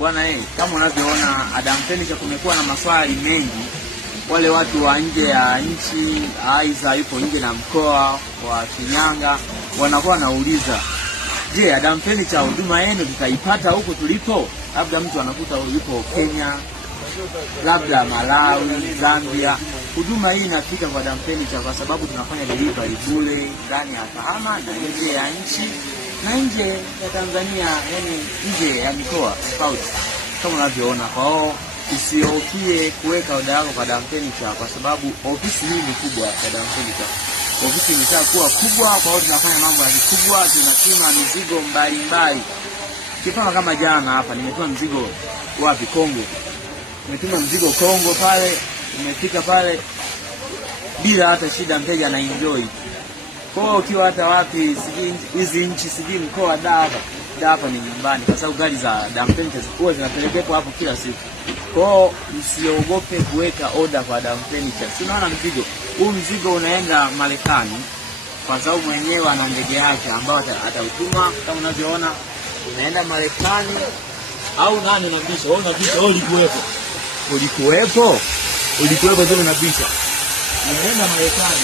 Bwana kama unavyoona Adam Furniture kumekuwa na maswali mengi. Wale watu wa nje ya nchi, aidha yupo nje na mkoa wa Shinyanga, wanakuwa wanauliza, je, Adam Furniture huduma yenu tutaipata huko tulipo? Labda mtu anakuta yupo Kenya, labda Malawi, Zambia. Huduma hii inafika kwa Adam Furniture kwa sababu tunafanya delivery bure ndani ya Kahama na nje ya nchi na nje ya Tanzania, yani nje ya mikoa tofauti kama unavyoona. Kwa hiyo usihofie kuweka oda yako kwa Adam Furniture kwa sababu ofisi hii ni kubwa ya Adam Furniture. Ofisi imeshakuwa kubwa, kwa hiyo tunafanya mambo ya kikubwa, tunatuma mizigo mbalimbali. Kifaa kama jana hapa nimetuma mzigo wapi? Kongo. Nimetuma mzigo Kongo pale, umefika pale bila hata shida, mteja na enjoy. Kwa ukiwa hata wapi, siji hizi nchi, siji mkoa hapa ni nyumbani, kwa sababu gari za Adam Furniture huwa zinapelekwa hapo kila siku. Kwa msiogope kuweka order kwa Adam Furniture. Si unaona mzigo huu, mzigo unaenda Marekani kwa sababu mwenyewe ana ndege yake ambayo atautuma. Kama unavyoona unaenda Marekani, au nani unabisha? Wewe unabisha, ulikuwepo zile unabisha, unaenda Marekani.